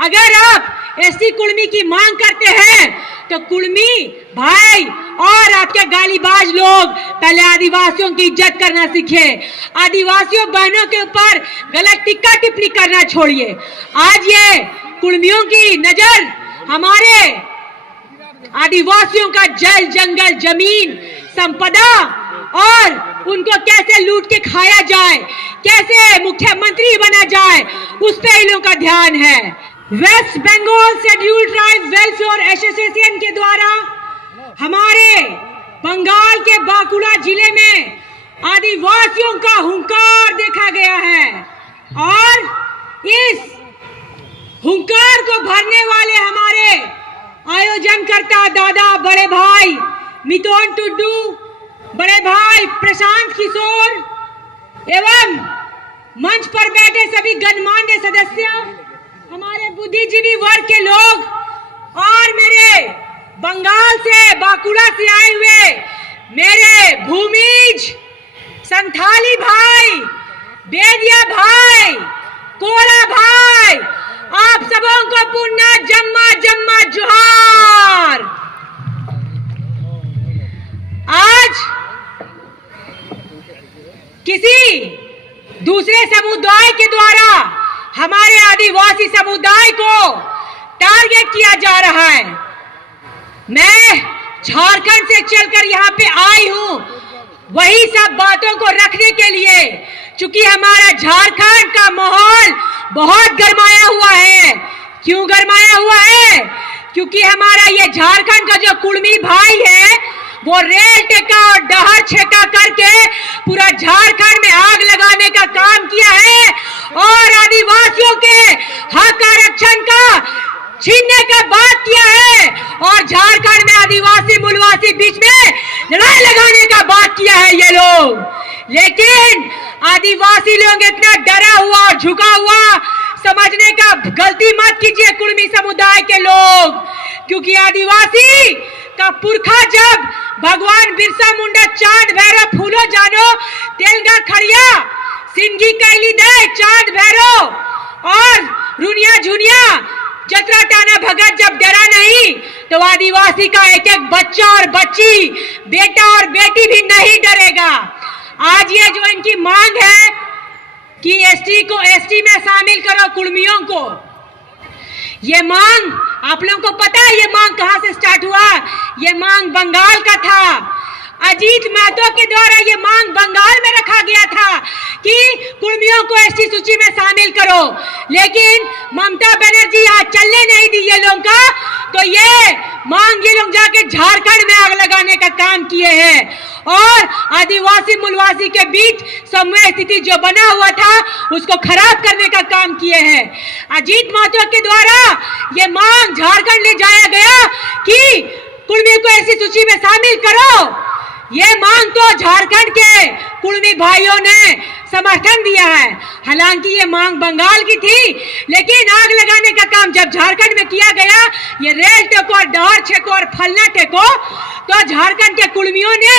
अगर आप एसटी कुर्मी की मांग करते हैं तो कुर्मी भाई और आपके गालीबाज लोग पहले आदिवासियों की इज्जत करना सीखे। आदिवासियों बहनों के ऊपर गलत टिक्का टिप्पणी करना छोड़िए। आज ये कुर्मियों की नजर हमारे आदिवासियों का जल जंगल जमीन संपदा और उनको कैसे लूट के खाया जाए, कैसे मुख्यमंत्री बना जाए, उस पे इन लोगों का ध्यान है। West Bengal scheduled tribe welfare association के द्वारा हमारे बंगाल के बांकुड़ा जिले में आदिवासियों का हुंकार देखा गया है और इस हुंकार को भरने वाले हमारे आयोजनकर्ता दादा बड़े भाई मिथुन टुड्डू, बड़े भाई प्रशांत किशोर एवं मंच पर बैठे सभी गणमान्य सदस्य, हमारे बुद्धिजीवी वर्ग के लोग और मेरे बंगाल से बांकुड़ा से आए हुए मेरे भूमिज संथाली भाई, बेदिया भाई, कोरा भाई, आप सबों को पुन्ना जम्मा जम्मा जोहार। आज किसी दूसरे समुदाय के द्वारा हमारे आदिवासी समुदाय को टारगेट किया जा रहा है। मैं झारखंड से चलकर यहाँ पे आई हूँ वही सब बातों को रखने के लिए, क्योंकि हमारा झारखंड का माहौल बहुत गरमाया हुआ है। क्यों गरमाया हुआ है? क्योंकि हमारा ये झारखंड का जो कुर्मी भाई है वो रेल टेका और डहर छेका करके पूरा झारखंड में आग लगाने का काम किया है और आदिवासियों के हक आरक्षण का छीनने का बात किया है और झारखंड में आदिवासी मूलवासी बीच में लड़ाई लगाने का बात किया है ये लोग। लेकिन आदिवासी लोग इतना डरा हुआ और झुका हुआ समझने का गलती मत कीजिए कुर्मी समुदाय के लोग, क्योंकि आदिवासी का पुरखा जब भगवान बिरसा मुंडा चांद भैरव फूलो जानो तेलगा खड़िया सिंगी कैली दे चांद भैरव और रुनिया झुनिया जतरा टाना भगत जब डरा नहीं तो आदिवासी का एक एक बच्चा और बच्ची, बेटा और बेटी भी नहीं डरेगा। आज ये जो इनकी मांग है कि एसटी में शामिल करो कुर्मियों को, ये मांग आप लोगों को पता है ये मांग कहां से स्टार्ट हुआ? ये मांग बंगाल का था। अजीत महतो के द्वारा ये मांग बंगाल में रखा गया था कि कुर्मियों को एसटी सूची में शामिल करो, लेकिन ममता बनर्जी आज चलने नहीं दी ये लोग का, तो ये मांग ये लोग जाके झारखंड में आग लगाने का काम किए हैं और आदिवासी मूलवासी के बीच समन्वय स्थिति जो बना हुआ था उसको खराब करने का काम किए हैं। अजीत महतो के द्वारा ये मांग झारखंड ले जाया गया कि कुर्मी को ऐसी सूची में शामिल करो। ये मांग तो झारखंड के कुर्मी भाइयों ने समर्थन दिया है। हालांकि ये मांग बंगाल की थी, लेकिन आग लगाने का काम जब झारखंड में किया गया, ये रेल टेको और डहर छेको और फलना टेको, तो झारखंड के कुर्मियों ने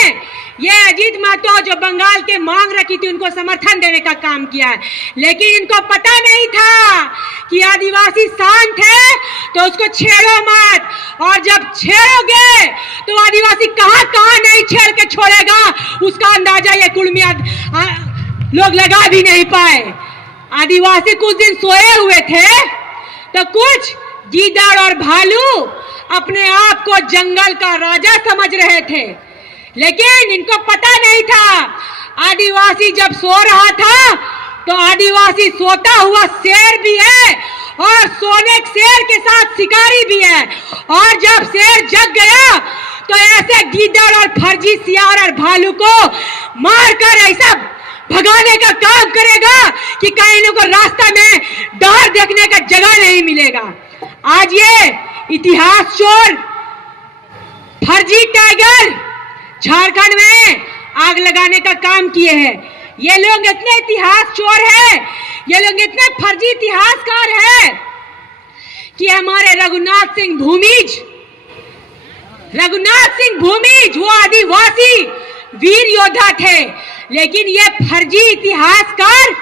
ये अजीत महतो जो बंगाल के मांग रखी थी उनको समर्थन देने का काम किया है। लेकिन इनको पता नहीं था कि आदिवासी शांत है तो उसको छेड़ो मत, और जब छेड़ोगे तो आदिवासी कहां कहां नहीं छेड़ के छोड़ेगा उसका अंदाजा ये कुर्मी लोग लगा भी नहीं पाए। आदिवासी कुछ दिन सोए हुए थे तो कुछ गीदड़ और भालू अपने आप को जंगल का राजा समझ रहे थे, लेकिन इनको पता नहीं था आदिवासी जब सो रहा था तो आदिवासी सोता हुआ शेर भी है और सोने शेर के साथ शिकारी भी है, और जब शेर जग गया तो ऐसे गीदड़ और फर्जी सियार और भालू को मारकर ऐसा भगाने का काम करेगा कि कहीं को रास्ता में डर देखने का जगह नहीं मिलेगा। आज ये इतिहास चोर फर्जी टाइगर झारखंड में आग लगाने का काम किए हैं। ये लोग इतने इतिहास चोर हैं, ये लोग इतने फर्जी इतिहासकार हैं कि हमारे रघुनाथ सिंह भूमिज वो आदिवासी वीर योद्धा थे, लेकिन ये फर्जी इतिहासकार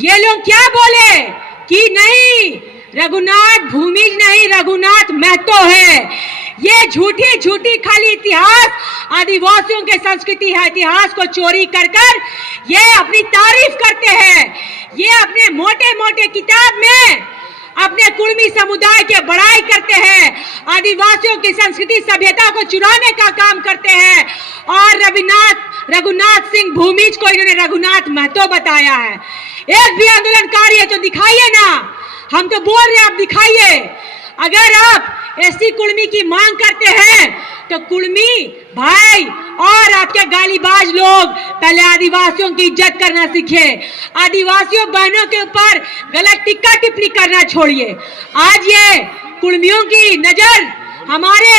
ये लोग क्या बोले कि नहीं रघुनाथ भूमिज नहीं, रघुनाथ महतो है। ये झूठी झूठी खाली इतिहास, आदिवासियों के संस्कृति है, इतिहास को चोरी कर कर ये अपनी तारीफ करते हैं। ये अपने मोटे मोटे किताब में अपने कुर्मी समुदाय के बड़ाई करते हैं, आदिवासियों की संस्कृति सभ्यता को चुराने का काम करते हैं। और रघुनाथ सिंह भूमिज को इन्होंने रघुनाथ महतो बताया है। एक भी आंदोलनकारी है तो दिखाइए ना, हम तो बोल रहे हैं, आप दिखाइए। अगर आप एसटी कुर्मी की मांग करते हैं तो कुर्मी भाई और आपके गालीबाज लोग पहले आदिवासियों की इज्जत करना सीखे। आदिवासियों बहनों के ऊपर गलत टिक्का टिप्पणी करना छोड़िए। आज ये कुर्मियों की नजर हमारे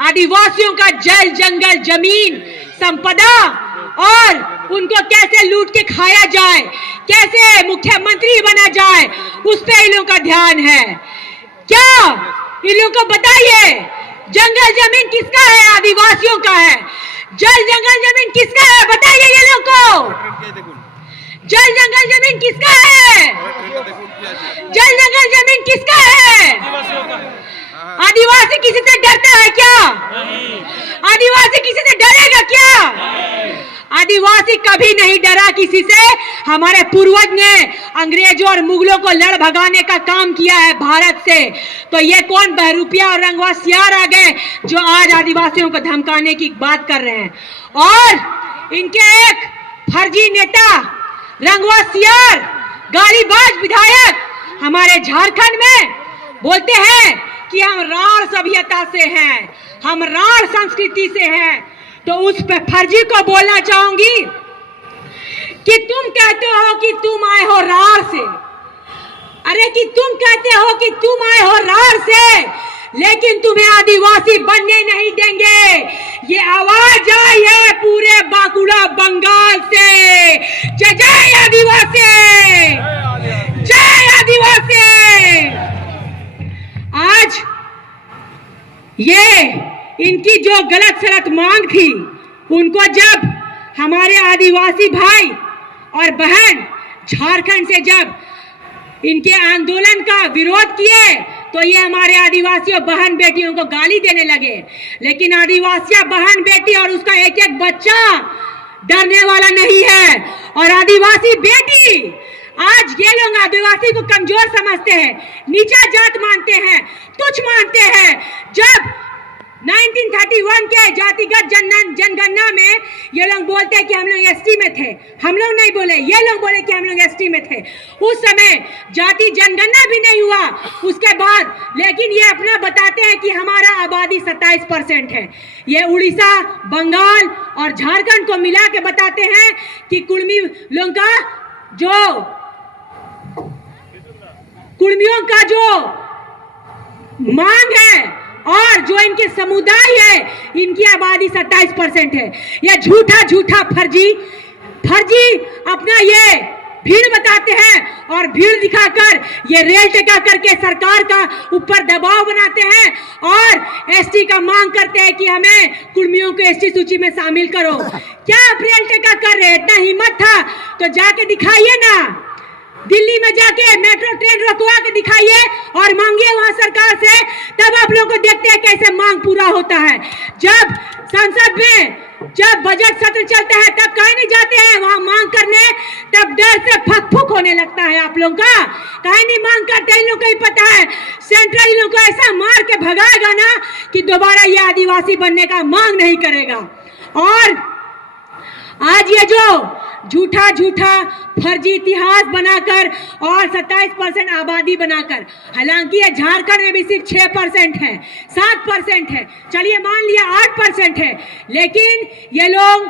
आदिवासियों का जल जंगल जमीन संपदा और उनको कैसे लूट के खाया जाए, कैसे मुख्यमंत्री बना जाए, उस पे इन लोगों का ध्यान है। क्या इन लोगों को बताइए, जंगल जमीन किसका है? आदिवासियों का है। जल जंगल जमीन किसका है? बताइए ये लोग को। जल जंगल जमीन किसका है? जल जंगल जमीन किसका है? आदिवासी किसी से डरता है क्या? आदिवासी किसी से डरेगा क्या? आदिवासी कभी नहीं डरा किसी से। हमारे पूर्वज ने अंग्रेजों और मुगलों को लड़ भगाने का काम किया है भारत से। तो ये कौन बहरूपिया और रंगवा सियार आ गए जो आज आदिवासियों को धमकाने की बात कर रहे हैं? और इनके एक फर्जी नेता रंगवा सियार गालीबाज विधायक हमारे झारखंड में बोलते हैं कि हम राण सभ्यता से हैं, हम राण संस्कृति से हैं। तो उस पे फर्जी को बोलना चाहूंगी कि तुम कहते हो कि तुम आए हो राढ़ से, अरे कि तुम कहते हो कि तुम आए हो राढ़ से, लेकिन तुम्हें आदिवासी बनने नहीं देंगे। ये आवाज आई है पूरे बांकुड़ा बंगाल से। जय जय आदिवासी, जय आदिवासी। आज ये इनकी जो गलत सलत मांग थी, उनको जब हमारे आदिवासी भाई और बहन झारखंड से जब इनके आंदोलन का विरोध किए तो ये हमारे आदिवासियों बहन बेटियों को गाली देने लगे। लेकिन आदिवासी बहन बेटी और उसका एक एक बच्चा डरने वाला नहीं है। और आदिवासी बेटी, आज ये लोग आदिवासी को कमजोर समझते हैं, नीचा जात मानते हैं, तुच्छ मानते हैं। जब 1931 के जातिगत जनगणना में ये लोग बोलते हैं कि हम लोग एसटी में थे, हम लोग नहीं बोले, ये लोग बोले कि हम लोग एसटी में थे। उस समय जाति जनगणना भी नहीं हुआ उसके बाद, लेकिन ये अपना बताते हैं कि हमारा आबादी 27% है। ये उड़ीसा, बंगाल और झारखंड को मिला के बताते हैं कि कुर्मी लोगों का जो कुर्मियों का जो मांग है और जो इनके समुदाय है, इनकी आबादी 27% है। यह झूठा झूठा फर्जी अपना ये भीड़ बताते हैं और भीड़ दिखाकर ये रेल टेका करके सरकार का ऊपर दबाव बनाते हैं और एसटी का मांग करते हैं कि हमें कुर्मियों को एसटी सूची में शामिल करो। क्या आप रेल टेका कर रहे हैं? इतना हिम्मत था तो जाके दिखाइए ना, दिल्ली में जाके मेट्रो ट्रेन रोकवा के दिखाइए और मांगिए वहां सरकार से, तब आप लोगों को देखते हैं कैसे मांग पूरा होता है। जब संसद में जब बजट सत्र चलता है तब कहीं नहीं जाते हैं वहां मांग करने, तब डर से फक फुक होने लगता है आप लोगों का। कहीं नहीं मांग करते, इन लोगों को ही पता है सेंट्रल इन लोगों को ऐसा मार के भगाएगा ना कि दोबारा ये आदिवासी बनने का मांग नहीं करेगा। और आज ये जो झूठा झूठा फर्जी इतिहास बनाकर और 27% आबादी बनाकर, हालांकि ये झारखंड में भी सिर्फ 6% है, 7% है, चलिए मान लिया 8% है, लेकिन ये लोग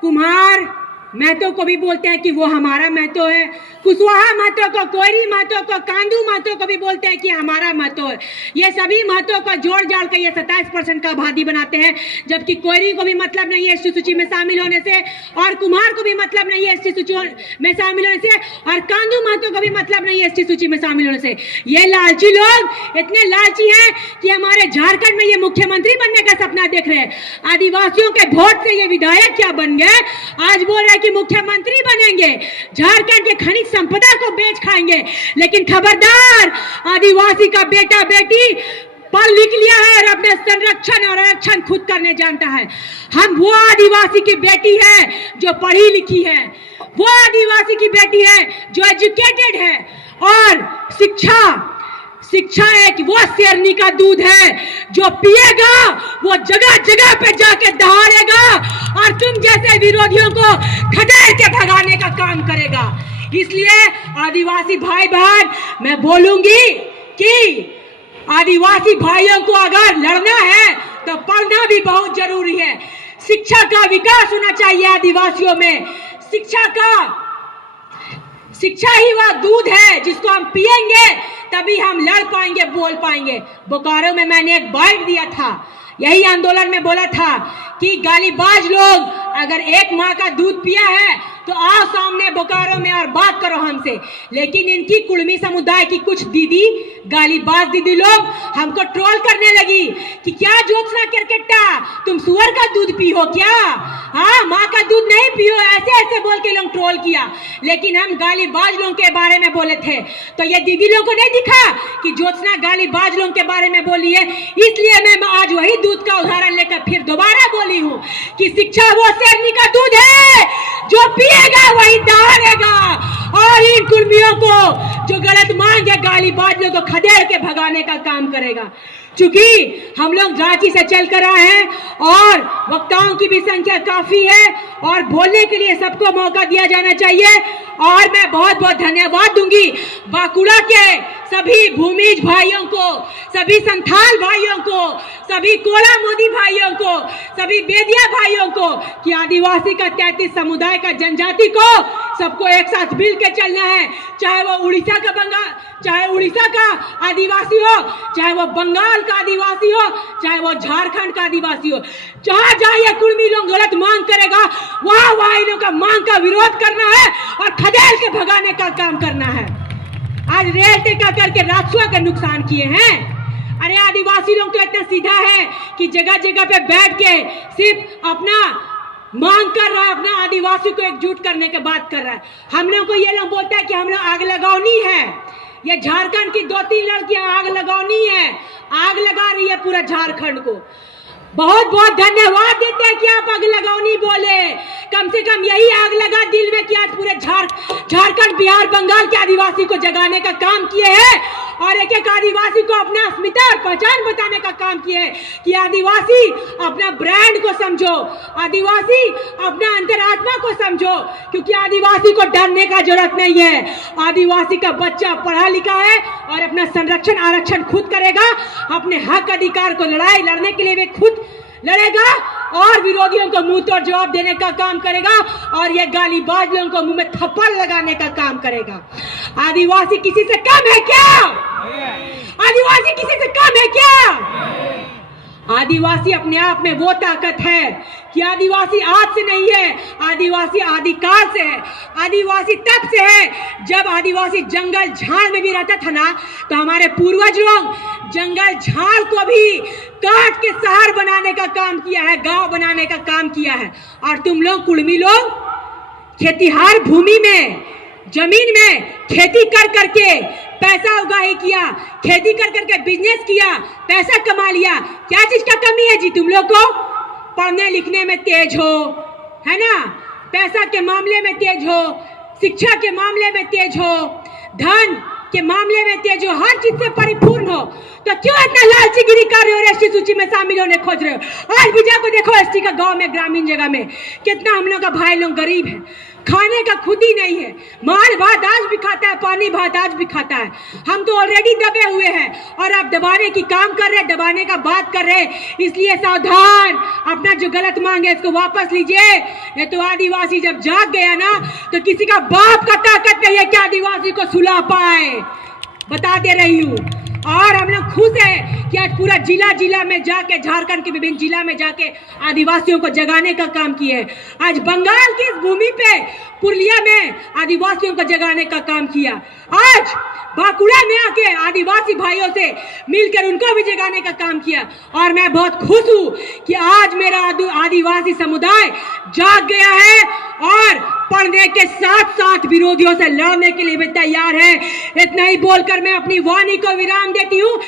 कुम्हार महतो को भी बोलते हैं कि वो हमारा महतो है, कुशवाहा महतो को, कोयरी महतो को, कांदू महतो को भी बोलते हैं कि हमारा महतो है। ये सभी महतो को जोड़ जाड़ कर ये 27% का आबादी बनाते हैं, जबकि कोयरी को भी मतलब नहीं है एसटी सूची में शामिल होने से, और कुम्हार को भी मतलब नहीं है एसटी सूची में शामिल होने से, और कांदू महतो को भी मतलब नहीं है एसटी सूची में शामिल होने से। ये लालची लोग इतने लालची हैं कि हमारे झारखंड में ये मुख्यमंत्री बनने का सपना देख रहे हैं। आदिवासियों के वोट से ये विधायक क्या बन गए, आज बोल रहे की मुख्यमंत्री बनेंगे, झारखंड के खनिज संपदा को बेच खाएंगे, लेकिन खबरदार, आदिवासी का बेटा बेटी पढ़ लिख लिया है और अपने संरक्षण और आरक्षण खुद करने जानता है। हम वो आदिवासी की बेटी है जो पढ़ी लिखी है, वो आदिवासी की बेटी है जो एजुकेटेड है, और शिक्षा एक वो शेरनी का दूध है जो पिएगा वो जगह जगह पे जाके दहाड़ेगा और तुम जैसे विरोधियों को खदेड़ के भगाने का काम करेगा। इसलिए आदिवासी भाई बहन, मैं बोलूंगी कि आदिवासी भाइयों को अगर लड़ना है तो पढ़ना भी बहुत जरूरी है। शिक्षा का विकास होना चाहिए आदिवासियों में। शिक्षा ही वह दूध है जिसको हम पिएंगे तभी हम लड़ पाएंगे, बोल पाएंगे। बोकारो में मैंने एक बाइट दिया था, यही आंदोलन में बोला था कि गालीबाज लोग अगर एक माँ का दूध पिया है तो आओ सामने बोकारो में और बात करो हमसे। लेकिन इनकी कुड़मी समुदाय की कुछ दीदी, गालीबाज दीदी लोग हमको ट्रोल करने लगी कि क्या ज्योत्सना केरकेट्टा तुम सुअर का दूध पियो क्या, हाँ माँ का दूध नहीं पियो, ऐसे ऐसे बोल के लोग ट्रोल किया। लेकिन हम गालीबाज लोगों के बारे में बोले थे तो ये दीदी लोग को नहीं दिखा कि ज्योत्सना गालीबाज लोगों के बारे में बोली है। इसलिए मैं आज वही दूध का उदाहरण लेकर फिर दोबारा बोली हूँ कि शिक्षा वो शेरनी का दूध है जो पिएगा वही दहाड़ेगा और इन कुर्मियों को जो गलत मांगे गालीबाज लोगों को खदेड़ के भगाने का काम करेगा। चूंकि हम लोग रांची से चल कर आए हैं और वक्ताओं की भी संख्या काफी है और बोलने के लिए सबको मौका दिया जाना चाहिए, और मैं बहुत बहुत धन्यवाद दूंगी बांकुड़ा के सभी भूमिज भाइयों को, सभी संथाल भाइयों को, सभी कोला मोदी भाइयों को, सभी बेदिया भाइयों को कि आदिवासी का 33 समुदाय का जनजाति को सबको एक साथ मिल के चलना है। चाहे वो उड़ीसा का आदिवासी हो, चाहे वो बंगाल का आदिवासी हो, चाहे वो झारखंड का आदिवासी हो, जहां जहां ये कुर्मी लोग गलत मांग करेगा वहां इन लोग का मांग का विरोध करना है और खदेड़ के भगाने का काम करना है। आज रेल टेका करके राजस्व का नुकसान किए हैं। अरे आदिवासी लोग तो इतना सीधा है कि जगह जगह पे बैठ के सिर्फ अपना मांग कर रहा है, अपना आदिवासी को एकजुट करने की बात कर रहा है। हम लोग को ये लोग बोलता है कि हम लोग आग लगानी है, ये झारखंड की 2-3 लड़कियां आग लगानी है, आग लगा रही है पूरा झारखंड को। बहुत बहुत धन्यवाद देते हैं कि आप आग लगाओनी बोले, कम से कम यही आग लगा दिल में कि आज पूरे झारखंड बिहार बंगाल के आदिवासी को जगाने का काम किए हैं और एक एक आदिवासी को अपना अस्मिता और पहचान बताने का काम किए हैं कि आदिवासी अपना ब्रांड को समझो, आदिवासी अपना अंतरात्मा को समझो, क्योंकि आदिवासी को डरने का जरूरत नहीं है। आदिवासी का बच्चा पढ़ा लिखा है और अपना संरक्षण आरक्षण खुद करेगा, अपने हक अधिकार को लड़ने के लिए वे खुद लड़ेगा और विरोधियों को मुंह तोड़ जवाब देने का काम करेगा और ये गालीबाज लोगों को मुंह में थप्पड़ लगाने का काम करेगा। आदिवासी किसी से कम है क्या? आदिवासी किसी से कम है क्या? आदिवासी अपने आप में वो ताकत है कि आदिवासी आज से नहीं है, आदिवासी आदिकाल से है। आदिवासी तब से है जब आदिवासी जंगल झाड़ में भी रहता था ना, तो हमारे पूर्वज लोग जंगल झाड़ को भी काट के शहर बनाने का काम किया है, गांव बनाने का काम किया है। और तुम लोग कुड़मी लोग खेतीहार भूमि में, जमीन में खेती कर करके पैसा उगाही किया, खेती कर करके बिजनेस किया, पैसा कमा लिया। क्या चीज का कमी है जी तुम लोग को? पढ़ने लिखने में तेज हो, है ना, पैसा के मामले में तेज हो, शिक्षा के मामले में तेज हो, धन के मामले में तेज हो, हर चीज से परिपूर्ण हो, तो क्यों इतना लालचीगिरी कर रहे हो? एसटी सूची में शामिल होने खोज रहे हो। आज भी जाकर देखो एसटी का गांव में, ग्रामीण जगह में कितना हम लोग का भाई लोग गरीब है, खाने का खुद ही नहीं है, माल भात आज भी खाता है, पानी भात आज भी खाता है। हम तो ऑलरेडी दबे हुए हैं और आप दबाने की काम कर रहे हैं, दबाने का बात कर रहे हैं। इसलिए सावधान, अपना जो गलत मांग है इसको वापस लीजिए। ये तो आदिवासी जब जाग गया ना तो किसी का बाप का ताकत नहीं है कि आदिवासी को सुला पाए, बता दे रही हूँ। और हम लोग खुश हैं कि आज पूरा जिला में जाके, झारखंड के विभिन्न जिला में जाके आदिवासियों को जगाने का काम किए। आज बंगाल की इस भूमि पे पुरलिया में आदिवासियों को जगाने का काम किया। आज बांकुड़ा में आके आदिवासी भाइयों से मिलकर उनको भी जगाने का काम किया। और मैं बहुत खुश हूँ कि आज मेरा आदिवासी समुदाय जाग गया है और पढ़ने के साथ साथ विरोधियों से लड़ने के लिए भी तैयार है। इतना ही बोलकर मैं अपनी वाणी को विराम देती हूँ।